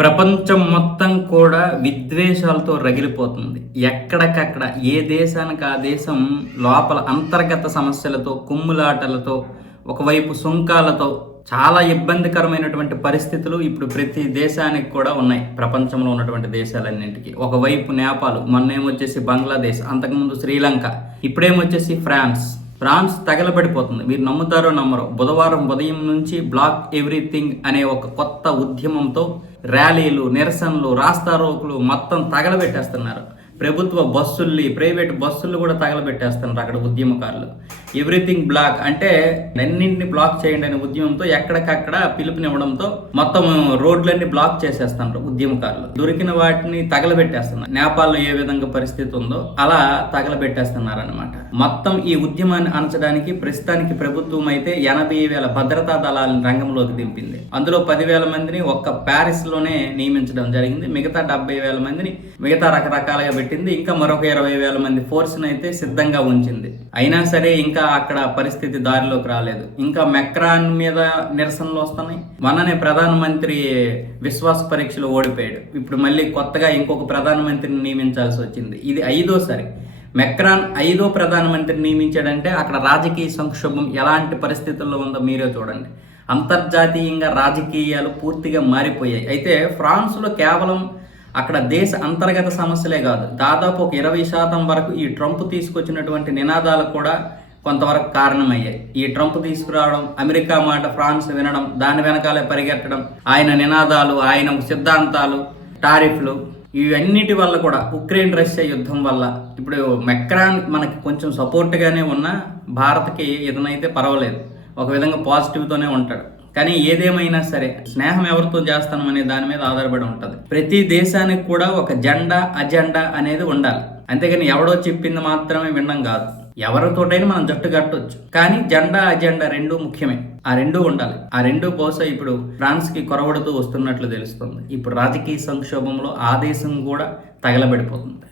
ప్రపంచం మొత్తం కూడా విద్వేషాలతో రగిలిపోతుంది. ఎక్కడికక్కడ ఏ దేశానికి ఆ దేశం లోపల అంతర్గత సమస్యలతో, కుమ్ములాటలతో, ఒకవైపు సుంకాలతో చాలా ఇబ్బందికరమైనటువంటి పరిస్థితులు ఇప్పుడు ప్రతి దేశానికి కూడా ఉన్నాయి. ప్రపంచంలో ఉన్నటువంటి దేశాలన్నింటికి ఒకవైపు నేపాల్, మొన్నేమొచ్చేసి బంగ్లాదేశ్, అంతకుముందు శ్రీలంక, ఇప్పుడేమొచ్చేసి ఫ్రాన్స్ తగలబడిపోతుంది. మీరు నమ్ముతారో నమ్మరో, బుధవారం ఉదయం నుంచి బ్లాక్ ఎవ్రీథింగ్ అనే ఒక కొత్త ఉద్యమంతో ర్యాలీలు, నిరసనలు, రాస్తారోకులు మొత్తం తగలబెట్టేస్తున్నారు. ప్రభుత్వ బస్సుల్ని, ప్రైవేట్ బస్సులు కూడా తగలబెట్టేస్తున్నారు అక్కడ ఉద్యమకారులు. ఎవ్రీథింగ్ బ్లాక్ అంటే అన్నింటిని బ్లాక్ చేయండి అనే ఉద్యమంతో ఎక్కడికక్కడ పిలుపునివ్వడంతో మొత్తం రోడ్లన్నీ బ్లాక్ చేసేస్తున్నారు ఉద్యమకారులు. దొరికిన వాటిని తగలబెట్టేస్తున్నారు. నేపాల్లో ఏ విధంగా పరిస్థితి ఉందో అలా తగలబెట్టేస్తున్నారు అనమాట. మొత్తం ఈ ఉద్యమాన్ని అణచడానికి ప్రస్తుతానికి ప్రభుత్వం అయితే 80,000 భద్రతా దళాలను రంగంలోకి దింపింది. అందులో 10,000 మందిని ఒక్క ప్యారిస్ లోనే నియమించడం జరిగింది. మిగతా 70,000 మందిని మిగతా రకరకాలుగా పెట్టింది. ఇంకా మరొక 20,000 మంది ఫోర్స్ అయితే సిద్ధంగా ఉంచింది. అయినా సరే ఇంకా అక్కడ పరిస్థితి దారిలోకి రాలేదు. ఇంకా మెక్రాన్ మీద నిరసనలు వస్తున్నాయి. మొన్ననే ప్రధానమంత్రి విశ్వాస పరీక్షలు ఓడిపోయాడు. ఇప్పుడు మళ్ళీ కొత్తగా ఇంకొక ప్రధానమంత్రిని నియమించాల్సి వచ్చింది. ఇది 5వ మెక్రాన్ 5వ ప్రధానమంత్రిని నియమించాడంటే అక్కడ రాజకీయ సంక్షోభం ఎలాంటి పరిస్థితుల్లో ఉందో మీరే చూడండి. అంతర్జాతీయంగా రాజకీయాలు పూర్తిగా మారిపోయాయి. అయితే ఫ్రాన్స్లో కేవలం అక్కడ దేశ అంతర్గత సమస్యలే కాదు, దాదాపు ఒక 20% వరకు ఈ ట్రంప్ తీసుకొచ్చినటువంటి నినాదాలు కూడా కొంతవరకు కారణమయ్యాయి. ఈ ట్రంప్ తీసుకురావడం, అమెరికా మాట ఫ్రాన్స్ వినడం, దాని వెనకాలే పరిగెట్టడం, ఆయన నినాదాలు, ఆయన సిద్ధాంతాలు, టారిఫ్లు, ఇవన్నిటి వల్ల కూడా ఉక్రెయిన్ రష్యా యుద్ధం వల్ల ఇప్పుడు మెక్రాన్ మనకి కొంచెం సపోర్ట్గానే ఉన్నా భారత్కి ఇదనైతే పర్వాలేదు, ఒక విధంగా పాజిటివ్తోనే ఉంటాడు. కానీ ఏదేమైనా సరే స్నేహం ఎవరితో చేస్తాం అనే దాని మీద ఆధారపడి ఉంటుంది. ప్రతి దేశానికి కూడా ఒక అజెండా అనేది ఉండాలి. అంతేగాని ఎవడో చెప్పింది మాత్రమే వినడం కాదు. ఎవరితోటైనా మనం జట్టు కట్టవచ్చు, కానీ అజెండా రెండూ ముఖ్యమే. ఆ రెండూ ఉండాలి. ఆ రెండూ బహుశా ఇప్పుడు ఫ్రాన్స్ కి కొరవడుతూ వస్తున్నట్లు తెలుస్తుంది. ఇప్పుడు రాజకీయ సంక్షోభంలో ఆ దేశం కూడా తగలబడిపోతుంది.